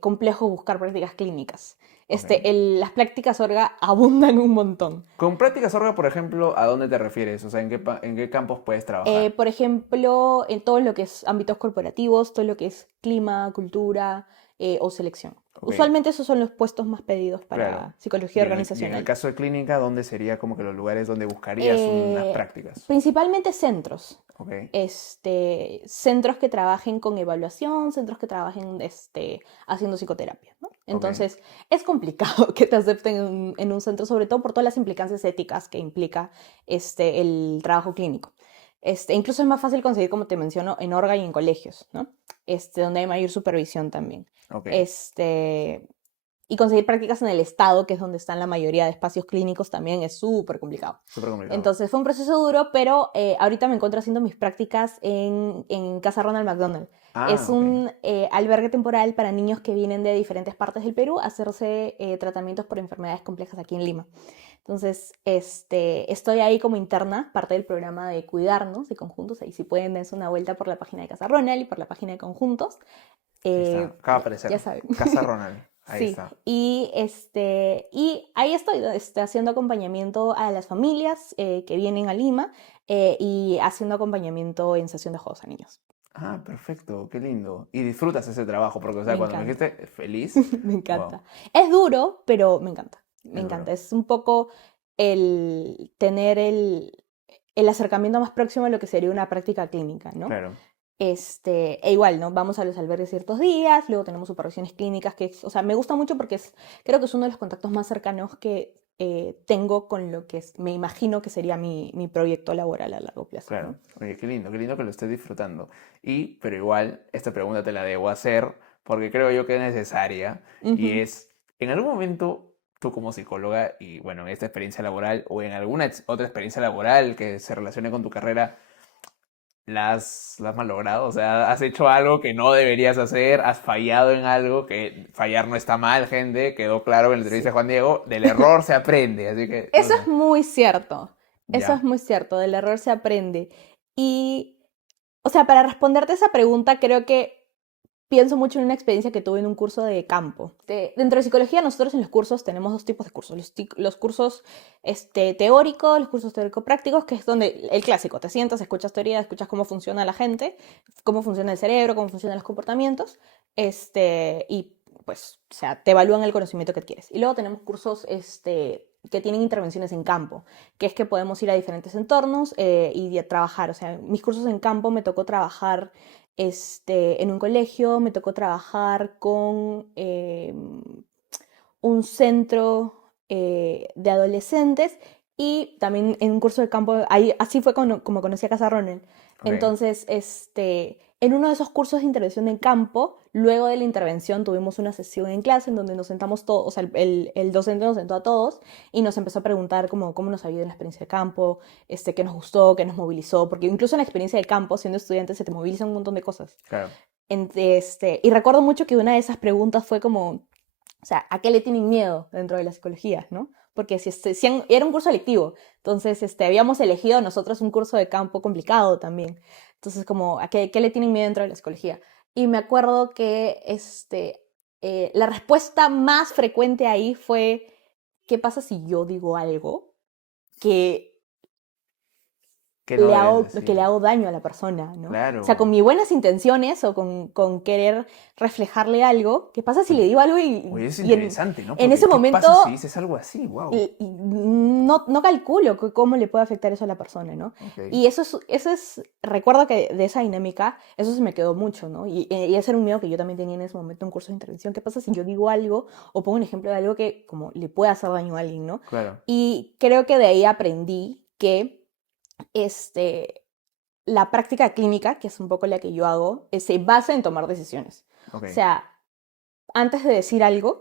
complejo buscar prácticas clínicas. ok. Las prácticas orga abundan un montón. Con prácticas orga, por ejemplo, ¿a dónde te refieres? O sea, en qué campos puedes trabajar? Por ejemplo, en todo lo que es ámbitos corporativos, todo lo que es clima, cultura o selección. Ok, Usualmente esos son los puestos más pedidos claro. para psicología Y en el organizacional. caso de clínica, ¿dónde sería como que los lugares donde buscarías unas Eh, prácticas? Principalmente centros. Ok, Centros que trabajen con evaluación, centros que trabajen haciendo psicoterapia, ¿no? ok, Entonces, es complicado que te acepten en un centro, sobre todo por todas las implicancias éticas que implica el trabajo clínico. Incluso es más fácil conseguir, como te menciono, en orga y en colegios, ¿no? Donde hay mayor supervisión también. ok. Este, y conseguir prácticas en el estado, que es donde están la mayoría de espacios clínicos, también es súper complicado. Súper complicado. Entonces fue un proceso duro, pero ahorita me encuentro haciendo mis prácticas en Casa Ronald McDonald. Ah, Es ok. un albergue temporal para niños que vienen de diferentes partes del Perú a hacerse tratamientos por enfermedades complejas aquí en Lima. Entonces, estoy ahí como interna, parte del programa de Cuidarnos de Conjuntos. Ahí si pueden darse una vuelta por la página de Casa Ronald y por la página de Conjuntos. Ahí está, acaba de aparecer. Ya saben. Casa Ronald. Ahí Sí, está. y ahí estoy haciendo acompañamiento a las familias que vienen a Lima y haciendo acompañamiento en sesión de juegos a niños. Ah, perfecto, qué lindo. Y disfrutas ese trabajo, porque, o sea, Me cuando me encanta, dijiste feliz, me wow, encanta. Es duro, pero me encanta, me es duro. encanta. Es un poco el tener el acercamiento más próximo a lo que sería una práctica clínica, ¿no? Claro. E igual, ¿no? Vamos a los albergues ciertos días, luego tenemos supervisiones clínicas, o sea, me gusta mucho porque creo que es uno de los contactos más cercanos que tengo con lo que me imagino que sería mi proyecto laboral a largo plazo, Claro, ¿no? oye, qué lindo que lo estés disfrutando. Pero igual, esta pregunta te la debo hacer porque creo yo que es necesaria y Ujú. es, en algún momento, tú como psicóloga y bueno, en esta experiencia laboral o en alguna otra experiencia laboral que se relacione con tu carrera, ¿la has malogrado? O sea, ¿has hecho algo que no deberías hacer? ¿Has fallado en algo? Que fallar no está mal, gente, quedó claro en la entrevista de Sí. Juan Diego, del error se aprende, así que, no Eso es sé, muy cierto, eso es ya, muy cierto, del error se aprende. Y, o sea, para responderte esa pregunta, creo que pienso mucho en una experiencia que tuve en un curso de campo. Dentro de psicología, nosotros en los cursos tenemos dos tipos de cursos. Los cursos teóricos, los cursos teórico-prácticos, que es donde el clásico, te sientas, escuchas teoría, escuchas cómo funciona la gente, cómo funciona el cerebro, cómo funcionan los comportamientos, y pues, o sea, te evalúan el conocimiento que adquieres. Y luego tenemos cursos que tienen intervenciones en campo, que es que podemos ir a diferentes entornos y a trabajar. O sea, mis cursos en campo me tocó trabajar en un colegio, me tocó trabajar con un centro de adolescentes y también en un curso de campo, ahí, así fue como conocí a Casa Ronald. Ok. Entonces, en uno de esos cursos de intervención en campo, luego de la intervención tuvimos una sesión en clase en donde nos sentamos todos, o sea, el docente nos sentó a todos y nos empezó a preguntar cómo nos había ido en la experiencia de campo, qué nos gustó, qué nos movilizó, porque incluso en la experiencia de campo, siendo estudiante, se te movilizan un montón de cosas. Claro. Y recuerdo mucho que una de esas preguntas fue como, o sea, ¿a qué le tienen miedo dentro de la psicología, no? Porque era un curso electivo, entonces habíamos elegido nosotros un curso de campo complicado también. Entonces, como, ¿a qué le tienen miedo dentro de la psicología? Y me acuerdo que la respuesta más frecuente ahí fue, ¿qué pasa si yo digo algo que ¿Qué no debes que le decir? hago daño a la persona, ¿no? O sea, con Claro. mis buenas intenciones o con querer reflejarle algo, ¿qué pasa si le Oye, digo algo oye, es y interesante, ¿no? en Porque ese ¿qué momento pasa si dices algo así? Wow. no calculo cómo le puede afectar eso a la persona, ¿no? Ok. Y recuerdo que de esa dinámica, eso se me quedó mucho, ¿no? Y ese era un miedo que yo también tenía en ese momento en curso de intervención. ¿Qué pasa si yo digo algo o pongo un ejemplo de algo que como le puede hacer daño a alguien, ¿no? Claro. Y creo que de ahí aprendí que este, la práctica clínica, que es un poco la que yo hago, se basa en tomar decisiones. Ok. O sea, antes de decir algo,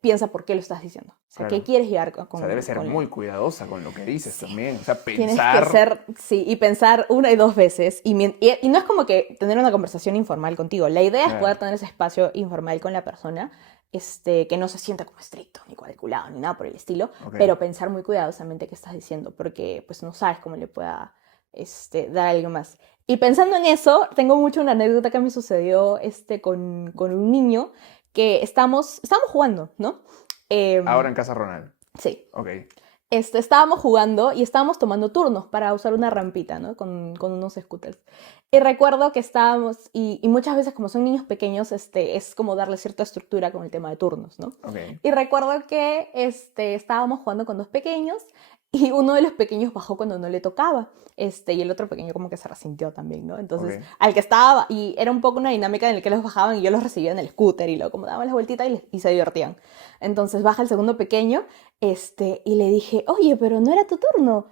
piensa por qué lo estás diciendo. O sea, ¿qué Claro. quieres llegar O sea, debes ser con muy cuidadosa con lo que dices Sí. también. O sea, Tienes que pensar. ser, sí, y pensar una y dos veces. Y no es como que tener una conversación informal contigo. La idea es poder Claro. tener ese espacio informal con la persona, que no se sienta como estricto, ni calculado, ni nada por el estilo, Ok. pero pensar muy cuidadosamente qué estás diciendo, porque pues no sabes cómo le pueda dar algo más. Y pensando en eso, tengo mucho una anécdota que me sucedió con un niño que estamos jugando, ¿no? Ahora Em, en casa Ronald. sí, Ok. estábamos jugando y estábamos tomando turnos para usar una rampita, ¿no? Con unos scooters. Y recuerdo que estábamos, y muchas veces como son niños pequeños, es como darle cierta estructura con el tema de turnos, ¿no? Ok. Y recuerdo que estábamos jugando con dos pequeños y uno de los pequeños bajó cuando no le tocaba. Y el otro pequeño como que se resintió también, ¿no? Entonces, Ok. al que estaba, y era un poco una dinámica en la que los bajaban y yo los recibía en el scooter y luego como daban las vueltitas y se divertían. Entonces baja el segundo pequeño y le dije, oye, pero no era tu turno.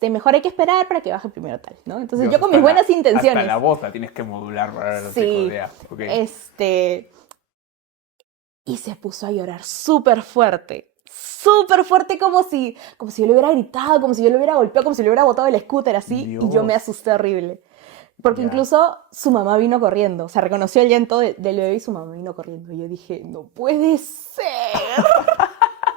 Mejor hay que esperar para que baje primero tal, ¿no? Entonces Dios, yo con mis buenas hasta la intenciones, voz la tienes que modular para ver los chicos, sí, ya. Ok. y se puso a llorar súper fuerte como si yo le hubiera gritado, como si yo le hubiera golpeado, como si le hubiera botado el scooter así, y yo me Dios. asusté horrible. Porque Ya. incluso su mamá vino corriendo, o sea, reconoció el llanto del bebé y su mamá vino corriendo. Y yo dije, no puede ser.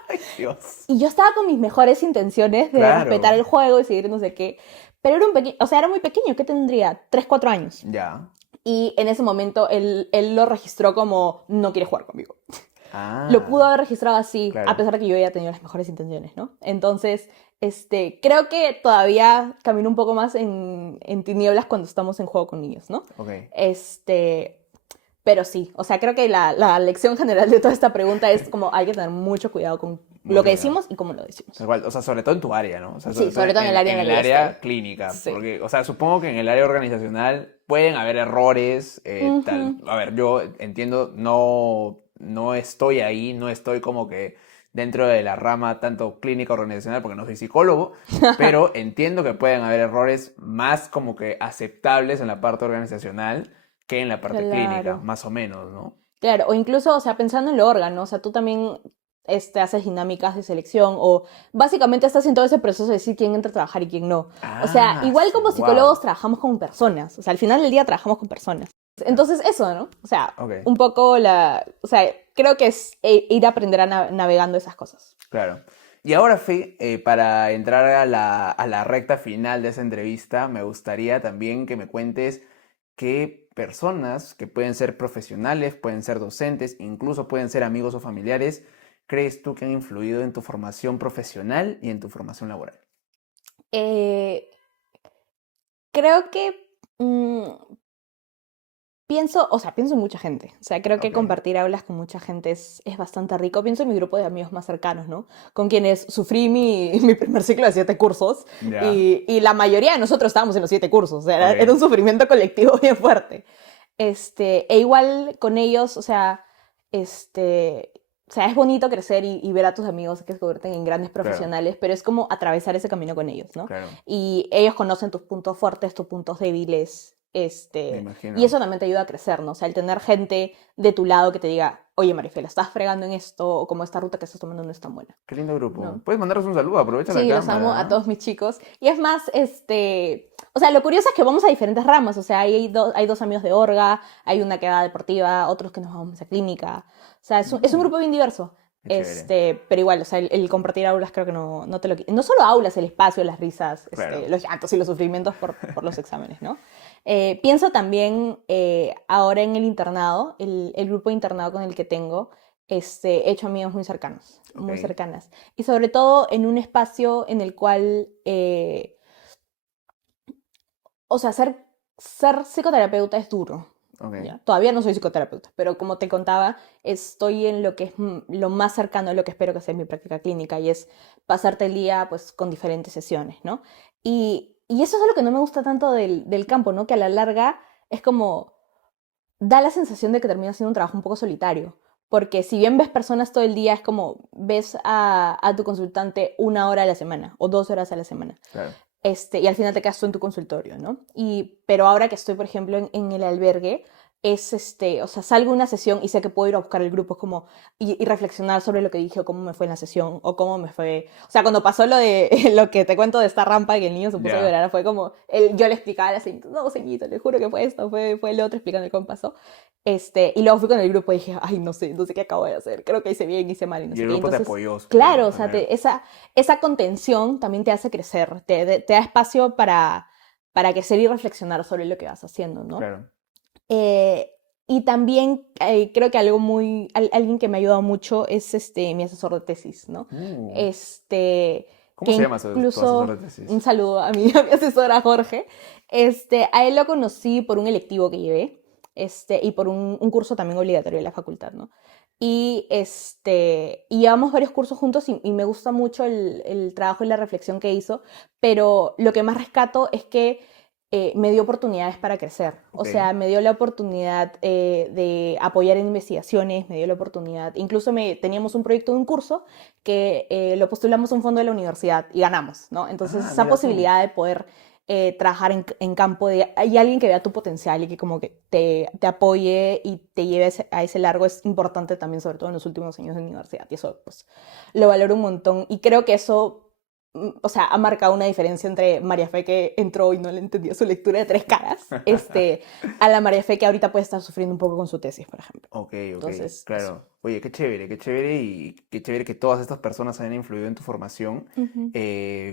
Ay, Dios. Y yo estaba con mis mejores intenciones de respetar el Claro. juego y seguir no sé qué. Pero era un pequeño, o sea, era muy pequeño, ¿qué tendría? 3 4 años. Ya. Y en ese momento él lo registró como no quiere jugar conmigo. Lo pudo Ah, haber registrado así, a claro. pesar de que yo ya tenido las mejores intenciones, ¿no? Entonces, creo que todavía camino un poco más en tinieblas cuando estamos en juego con niños, ¿no? Ok. Este, pero sí, o sea, creo que la lección general de toda esta pregunta es como hay que tener mucho cuidado con lo Mucho que cuidado. decimos y cómo lo decimos. Tal cual, o sea, sobre todo en tu área, ¿no? O sea, Sí, sobre todo sobre todo en el área en en la el que yo área estoy. clínica. Sí. Porque, o sea, supongo que en el área organizacional pueden haber errores, tal. Ujú. A ver, yo entiendo, no estoy ahí, no estoy como que dentro de la rama tanto clínica organizacional, porque no soy psicólogo, pero entiendo que pueden haber errores más como que aceptables en la parte organizacional que en la parte clínica, Claro. más o menos, ¿no? Claro, o incluso, o sea, pensando en el órgano, o sea, tú también haces dinámicas de selección o básicamente estás en todo ese proceso de decir quién entra a trabajar y quién no. O sea, Ah, igual como psicólogos wow. trabajamos con personas, o sea, al final del día trabajamos con personas. Entonces, eso, ¿no? O sea, Ok. un poco o sea, creo que es ir a aprender a navegando esas cosas. Claro. Y ahora, Fe, para entrar a la recta final de esa entrevista, me gustaría también que me cuentes ¿qué personas que pueden ser profesionales, pueden ser docentes, incluso pueden ser amigos o familiares, crees tú que han influido en tu formación profesional y en tu formación laboral? Eh, Creo que pienso en mucha gente. O sea, creo que Ok, compartir aulas con mucha gente es bastante rico. Pienso en mi grupo de amigos más cercanos, ¿no? Con quienes sufrí mi primer ciclo de 7 cursos ya, y la mayoría de nosotros estábamos en los 7 cursos. O sea, era un ok, sufrimiento colectivo bien fuerte. E igual con ellos, o sea, es bonito crecer y ver a tus amigos que se convierten en grandes claro, profesionales, pero es como atravesar ese camino con ellos, ¿no? claro, Y ellos conocen tus puntos fuertes, tus puntos débiles, me y eso imagino. también te ayuda a crecer, ¿no? O sea, el tener gente de tu lado que te diga, oye, Marifela, estás fregando en esto, o como esta ruta que estás tomando no es tan buena, Qué lindo grupo. ¿no? Puedes mandarles un saludo, aprovecha la Sí, los amo a cámara. todos mis chicos. Y es más, o sea, lo curioso es que vamos a diferentes ramas. O sea, hay dos amigos de orga, hay una que va a deportiva, otros que nos vamos a clínica. O sea, es un Mm, grupo bien diverso. qué chévere, Pero igual, o sea, el compartir aulas creo que no te lo quita. No solo aulas, el espacio, las risas, claro. los llantos y los sufrimientos por los exámenes, ¿no? Pienso también ahora en el internado, el grupo de internado con el que tengo, he hecho amigos muy cercanos, muy Ok, cercanas. Y sobre todo en un espacio en el cual, o sea, ser psicoterapeuta es duro. ok. ¿Ya? Todavía no soy psicoterapeuta, pero como te contaba, estoy en lo que es lo más cercano a lo que espero que sea mi práctica clínica y es pasarte el día pues con diferentes sesiones, ¿no? Y eso es lo que no me gusta tanto del campo, ¿no? Que a la larga es como, da la sensación de que termina siendo un trabajo un poco solitario. Porque si bien ves personas todo el día, es como ves a tu consultante 1 hora a la semana o 2 horas a la semana. Claro. Y al final te quedas tú en tu consultorio, ¿no? Pero ahora que estoy, por ejemplo, en el albergue, o sea, salgo de una sesión y sé que puedo ir a buscar el grupo, es como, y reflexionar sobre lo que dije, o cómo me fue en la sesión, o cómo me fue, o sea, cuando pasó lo de, lo que te cuento de esta rampa y el niño se puso a Ya. llorar, fue como, yo le explicaba a la señorita, no, señorita, le juro que fue esto, fue el otro explicando cómo pasó, y luego fui con el grupo y dije, ay, no sé qué acabo de hacer, creo que hice bien, hice mal, y no Y sé el qué, grupo te entonces, apoyó, claro, supongo, o sea, también. esa contención también te hace crecer, te da espacio para crecer y reflexionar sobre lo que vas haciendo, ¿no? Claro. Eh, y también creo que alguien que me ha ayudado mucho es mi asesor de tesis, ¿no? Uh, Este, ¿Cómo que se llama tu asesor incluso, de un tesis? saludo a a mi asesora Jorge, a él lo conocí por un electivo que llevé, y por un curso también obligatorio de la facultad, ¿no? Y llevamos varios cursos juntos y me gusta mucho el trabajo y la reflexión que hizo, pero lo que más rescato es que me dio oportunidades para crecer. O Ok. sea, me dio la oportunidad de apoyar en investigaciones, me dio la oportunidad, incluso teníamos un proyecto de un curso que lo postulamos a un fondo de la universidad y ganamos, ¿no? Entonces, Ah, esa mira tú. posibilidad de poder trabajar en campo de hay alguien que vea tu potencial y que como que te apoye y te lleve a ese largo es importante también, sobre todo en los últimos años de universidad. Y eso, pues, lo valoro un montón. Y creo que eso, o sea, ha marcado una diferencia entre María Fe que entró y no le entendía su lectura de 3 caras, a la María Fe que ahorita puede estar sufriendo un poco con su tesis, por ejemplo. Ok, ok, Entonces, eso. claro. Oye, qué chévere y qué chévere que todas estas personas hayan influido en tu formación Ujú.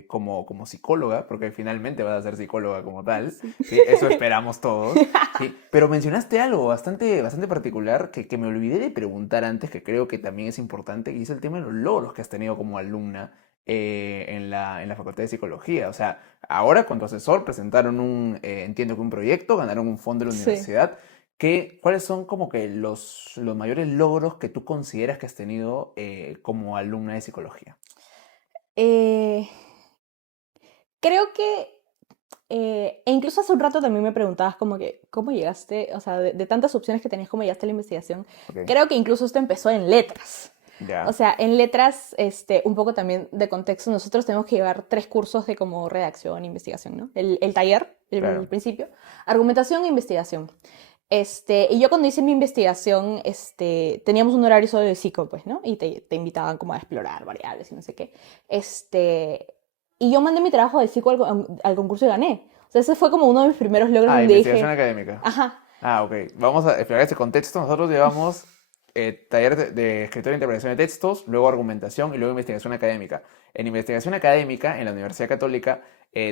como psicóloga, porque finalmente vas a ser psicóloga como tal, Sí. ¿sí? Eso esperamos todos, ¿sí? Pero mencionaste algo bastante particular que me olvidé de preguntar antes, que creo que también es importante, que es el tema de los logros que has tenido como alumna en la Facultad de Psicología. O sea, ahora con tu asesor presentaron entiendo que un proyecto, ganaron un fondo de la Sí. universidad. ¿Cuáles son como que los mayores logros que tú consideras que has tenido como alumna de psicología? Eh, Creo que, e incluso hace un rato también me preguntabas como que, ¿cómo llegaste? O sea, de tantas opciones que tenías, ¿cómo llegaste a la investigación? Ok, Creo que incluso esto empezó en letras. O ya, sea, en letras, un poco también de contexto, nosotros tenemos que llevar 3 cursos de como redacción e investigación, ¿no? El taller, el claro. principio, argumentación e investigación. Y yo cuando hice mi investigación, teníamos un horario solo de psico, pues, ¿no? Y te invitaban como a explorar variables y no sé qué. Y yo mandé mi trabajo de psico al concurso y gané. O sea, ese fue como uno de mis primeros logros Ah, donde investigación dije, académica. ajá, Ah, ok. Vamos a explicar ese contexto. Nosotros llevamos taller de escritura e interpretación de textos, luego argumentación y luego investigación académica. En investigación académica, en la Universidad Católica,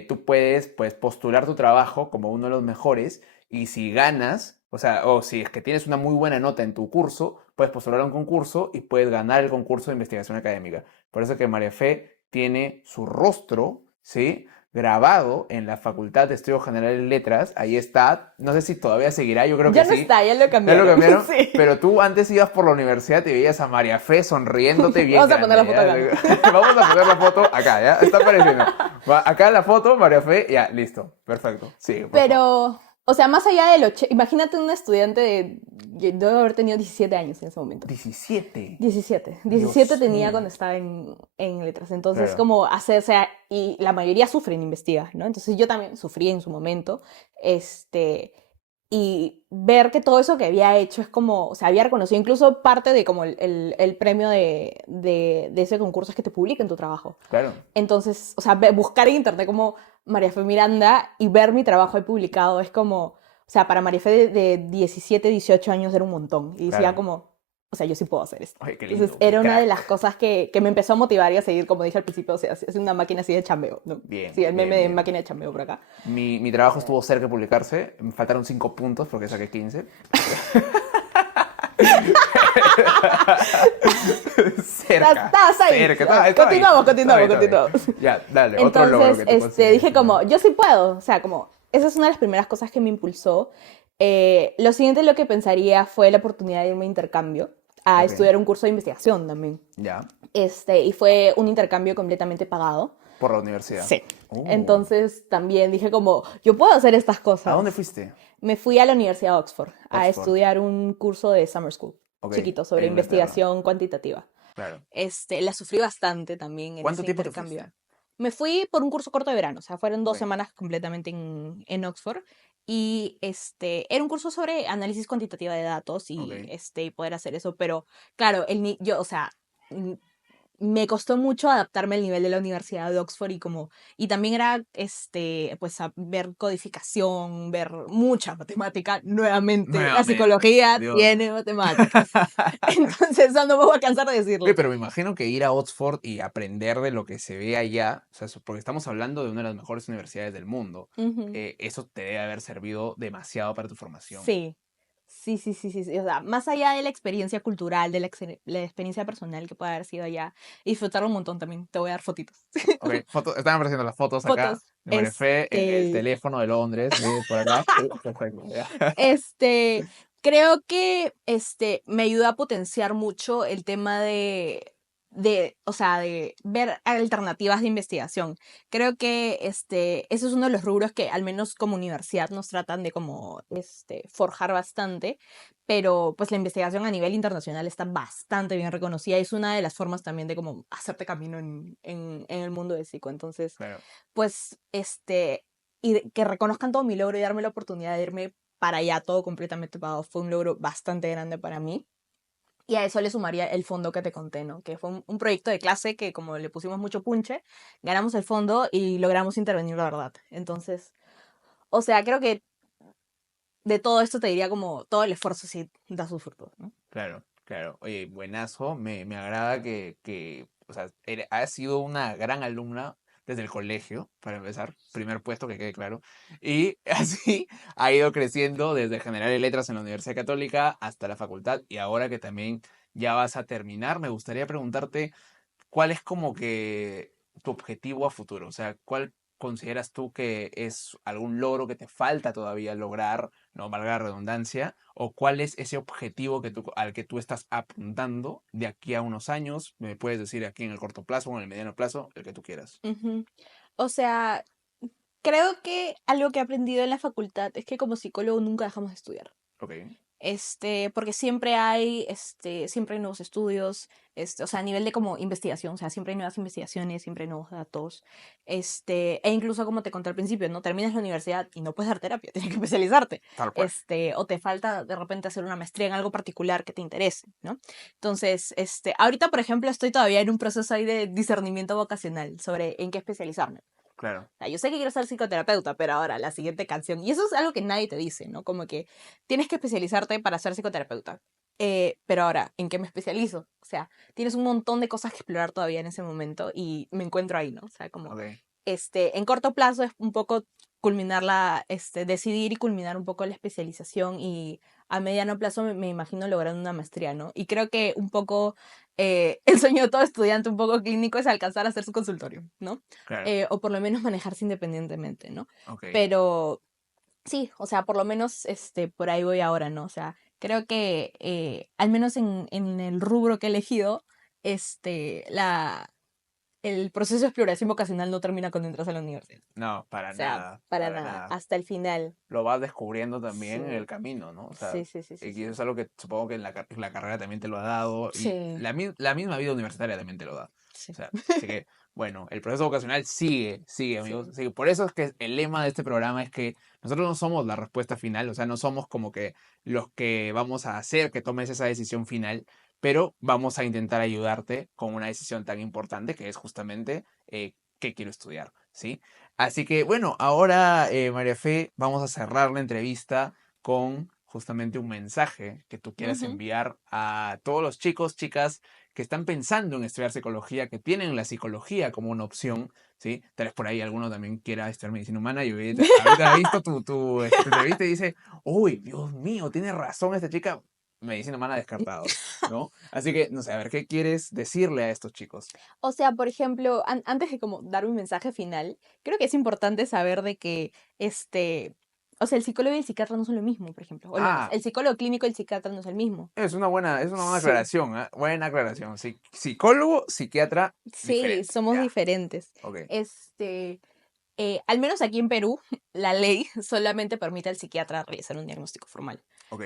tú puedes pues, postular tu trabajo como uno de los mejores y si ganas, o sea, o si es que tienes una muy buena nota en tu curso, puedes postular a un concurso y puedes ganar el concurso de investigación académica. Por eso que María Fe tiene su rostro, ¿sí? Grabado en la Facultad de Estudios Generales y Letras. Ahí está. No sé si todavía seguirá, yo creo que Ya no sí. está, ya lo Ya lo cambiaron. cambiaron, Sí. pero tú antes ibas por la universidad y veías a María Fe sonriéndote bien Vamos a poner la foto grande, acá, ¿ya? Vamos a poner la foto acá, ¿ya? Está apareciendo. Acá la foto, María Fe, ya, listo. Perfecto. Sí, por favor. Pero, o sea, más allá del imagínate un estudiante de, yo debo haber tenido 17 años en ese momento. 17. 17 Dios tenía mío. cuando estaba en letras. Entonces, Claro, como hacer, o sea, y la mayoría sufren investiga, ¿no? Entonces yo también sufrí en su momento, y ver que todo eso que había hecho es como, o sea, había reconocido incluso parte de como el premio de ese concurso es que te publiquen tu trabajo. claro. Entonces, o sea, buscar en internet como María Fe Miranda y ver mi trabajo ahí publicado es como, o sea, para María Fe de 17, 18 años era un montón. Y decía Claro. como, o sea, yo sí puedo hacer esto. Ay, qué Entonces, lindo, qué era una de las crack. cosas que me empezó a motivar y a seguir, como dije al principio, o sea, es una máquina así de chambeo, ¿no? Bien, Sí, el meme bien, de bien. máquina de chambeo por acá. Mi trabajo estuvo cerca de publicarse. Me faltaron 5 puntos porque saqué 15. Cerca, Estás ahí. cerca. Ya, Estaba ahí. continuamos, Estaba ahí, continuamos, estaba ahí. continuamos. Ya, dale, otro logro Entonces, que tú dije consigues. como, yo sí puedo. O sea, como, esa es una de las primeras cosas que me impulsó. Lo siguiente lo que pensaría fue la oportunidad de irme a intercambio, a Ok, estudiar un curso de investigación también. ya. Y fue un intercambio completamente pagado. Por la universidad. Sí. Oh. Entonces también dije como, yo puedo hacer estas ¿A dónde cosas. fuiste? Me fui a la Universidad de Oxford a Oxford. estudiar un curso de Summer School, Ok, chiquito, en sobre Inglaterra. investigación cuantitativa. Claro. La sufrí bastante también en ¿Cuánto ese tiempo te intercambio. fuiste? Me fui por un curso corto de verano, o sea, fueron dos Ok, semanas completamente en Oxford. Y era un curso sobre análisis cuantitativo de datos y ok. y poder hacer eso, pero claro, yo, o sea, mm, me costó mucho adaptarme al nivel de la Universidad de Oxford y como, y también era, pues, ver codificación, ver mucha matemática, nuevamente, la Nuevamente. psicología Dios. tiene matemáticas. Entonces, no me voy a cansar de Oye, decirlo. pero me imagino que ir a Oxford y aprender de lo que se ve allá, o sea, porque estamos hablando de una de las mejores universidades del mundo, Ujú. eso te debe haber servido demasiado para tu formación. Sí, sí, sí, sí, sí, sí. O sea, más allá de la experiencia cultural, de la experiencia personal que puede haber sido allá, disfrutarlo un montón también. Te voy a dar fotitos. Ok, están apareciendo las fotos acá Fotos. de María Fe en el teléfono de Londres, por acá. Perfecto, ya. Este, creo que me ayuda a potenciar mucho el tema o sea, de ver alternativas de investigación. Creo que eso es uno de los rubros que al menos como universidad nos tratan de como forjar bastante, pero pues la investigación a nivel internacional está bastante bien reconocida y es una de las formas también de como hacerte camino en el mundo de psico. Entonces, Claro, pues y que reconozcan todo mi logro y darme la oportunidad de irme para allá todo completamente pagado fue un logro bastante grande para mí. Y a eso le sumaría el fondo que te conté, ¿no? Que fue un proyecto de clase que como le pusimos mucho punche, ganamos el fondo y logramos intervenir la verdad. Entonces, o sea, creo que de todo esto te diría como todo el esfuerzo sí da sus frutos, ¿no? claro, claro. Oye, buenazo. Me agrada o sea, has sido una gran alumna desde el colegio, para empezar, primer puesto, que quede claro. Y así ha ido creciendo desde General de Letras en la Universidad Católica hasta la facultad. Y ahora que también ya vas a terminar, me gustaría preguntarte, ¿cuál es como que tu objetivo a futuro? O sea, ¿cuál consideras tú que es algún logro que te falta todavía lograr, no valga la redundancia? ¿O cuál es ese objetivo al que tú estás apuntando de aquí a unos años? Me puedes decir aquí en el corto plazo o en el mediano plazo, el que tú quieras. Ujú. O sea, creo que algo que he aprendido en la facultad es que como psicólogo nunca dejamos de estudiar. Ok, Porque siempre hay nuevos estudios, o sea, a nivel de como investigación, o sea, siempre hay nuevas investigaciones, siempre hay nuevos datos, e incluso como te conté al principio, no terminas la universidad y no puedes dar terapia, tienes que especializarte, tal cual. o te falta de repente hacer una maestría en algo particular que te interese, ¿no? Entonces, ahorita, por ejemplo, estoy todavía en un proceso ahí de discernimiento vocacional sobre en qué especializarme. Claro, Sea, yo sé que quiero ser psicoterapeuta, pero ahora la siguiente canción, y eso es algo que nadie te dice, ¿no? Como que tienes que especializarte para ser psicoterapeuta. Pero ahora, ¿en qué me especializo? O sea, tienes un montón de cosas que explorar todavía en ese momento y me encuentro ahí, ¿no? O sea, como, ok. en corto plazo es un poco decidir y culminar un poco la especialización y a mediano plazo me imagino logrando una maestría, ¿no? Y creo que un poco el sueño de todo estudiante un poco clínico es alcanzar a hacer su consultorio, ¿no? Claro, O por lo menos manejarse independientemente, ¿no? ok. Pero sí, o sea, por lo menos por ahí voy ahora, ¿no? O sea, creo que al menos en el rubro que he elegido, el proceso de exploración vocacional no termina cuando entras a la universidad. No, O sea, para para nada, nada. hasta el final. Lo vas descubriendo también en el Sí, camino, ¿no? O sea, sí, sí, sí, sí, y eso sí. es algo que supongo que la carrera también te lo ha dado y Sí, la misma vida universitaria también te lo da. O sí, sea, así que, bueno, el proceso vocacional sigue, amigos. sí. Sigue. Por eso es que el lema de este programa es que nosotros no somos la respuesta final, o sea, no somos como que los que vamos a hacer que tomes esa decisión final, pero vamos a intentar ayudarte con una decisión tan importante que es justamente qué quiero estudiar, ¿sí? Así que bueno, ahora María Fe, vamos a cerrar la entrevista con justamente un mensaje que tú quieras Ujú. enviar a todos los chicos, chicas que están pensando en estudiar psicología, que tienen la psicología como una opción, ¿sí? Tal vez por ahí alguno también quiera estudiar medicina humana y ahorita ha visto tu entrevista y dice, uy, Dios mío, tiene razón esta chica, medicina humana descartado, ¿no? Así que, no sé, a ver, ¿qué quieres decirle a estos chicos? O sea, por ejemplo, antes de como dar un mensaje final, creo que es importante saber de que o sea, el psicólogo y el psiquiatra no son lo mismo, por ejemplo. Ah, El psicólogo clínico y el psiquiatra no es el mismo. es una buena Sí, aclaración, ¿ah? Buena aclaración. Psicólogo, psiquiatra, sí, diferente. somos Ya, diferentes. ok, Este, al menos aquí en Perú, la ley solamente permite al psiquiatra realizar un diagnóstico formal. ok,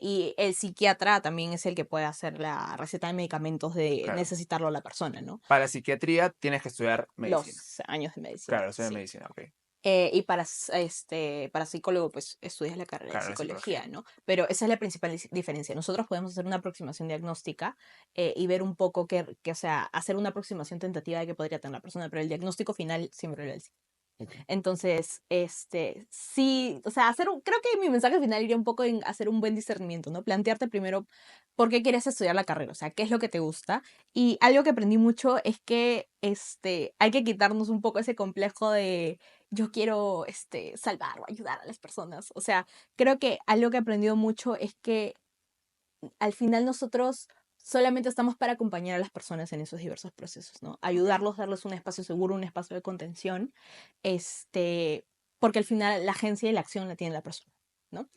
Y el psiquiatra también es el que puede hacer la receta de medicamentos de claro. necesitarlo la persona, ¿no? Para psiquiatría tienes que estudiar medicina. Los años de medicina, Claro, estudiar sí. medicina, ok. Y para psicólogo, pues estudias la carrera de Claro, la psicología. psicología, ¿no? Pero esa es la principal diferencia. Nosotros podemos hacer una aproximación diagnóstica y ver un poco o sea, hacer una aproximación tentativa de qué podría tener la persona, pero el diagnóstico final siempre lo es. Ok, Entonces, sí, o sea, creo que mi mensaje final iría un poco en hacer un buen discernimiento, ¿no? Plantearte primero por qué quieres estudiar la carrera, o sea, qué es lo que te gusta. Y algo que aprendí mucho es que, hay que quitarnos un poco ese complejo de yo quiero, salvar o ayudar a las personas. O sea, creo que algo que he aprendido mucho es que al final nosotros solamente estamos para acompañar a las personas en esos diversos procesos, ¿no? ok. Ayudarlos, darles un espacio seguro, un espacio de contención, este, porque al final la agencia y la acción la tiene la persona, ¿no?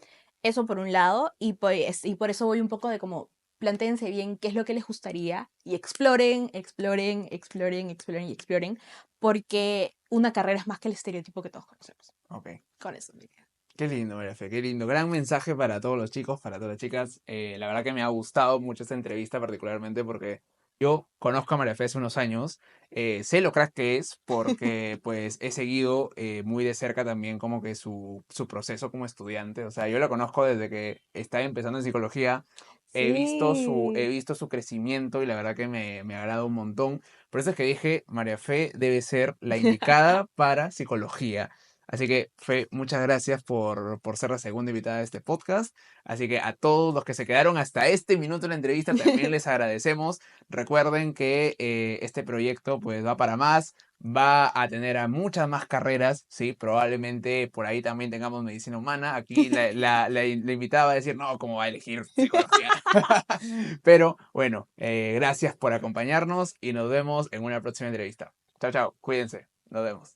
Eso por un lado, y por eso voy un poco de como, plantéense bien qué es lo que les gustaría y exploren, exploren, exploren, exploren y exploren, porque una carrera es más que el estereotipo que todos conocemos. Ok. Con eso me quedo. Qué lindo, María Fe, qué lindo. Gran mensaje para todos los chicos, para todas las chicas. La verdad que me ha gustado mucho esta entrevista, particularmente porque yo conozco a María Fe hace unos años. Sé lo crack que es porque pues he seguido muy de cerca también como que su proceso como estudiante. O sea, yo la conozco desde que estaba empezando en psicología. He Sí. visto su crecimiento y la verdad que me agrada un montón. Por eso es que dije, María Fe debe ser la indicada para psicología. Así que, Fe, muchas gracias por ser la segunda invitada de este podcast. Así que a todos los que se quedaron hasta este minuto en la entrevista también les agradecemos. Recuerden que este proyecto pues va para más, va a tener a muchas más carreras, ¿sí? Probablemente por ahí también tengamos medicina humana. Aquí la invitada va a decir, no, ¿cómo va a elegir psicología? Pero bueno, gracias por acompañarnos y nos vemos en una próxima entrevista. Chao, chao, cuídense, nos vemos.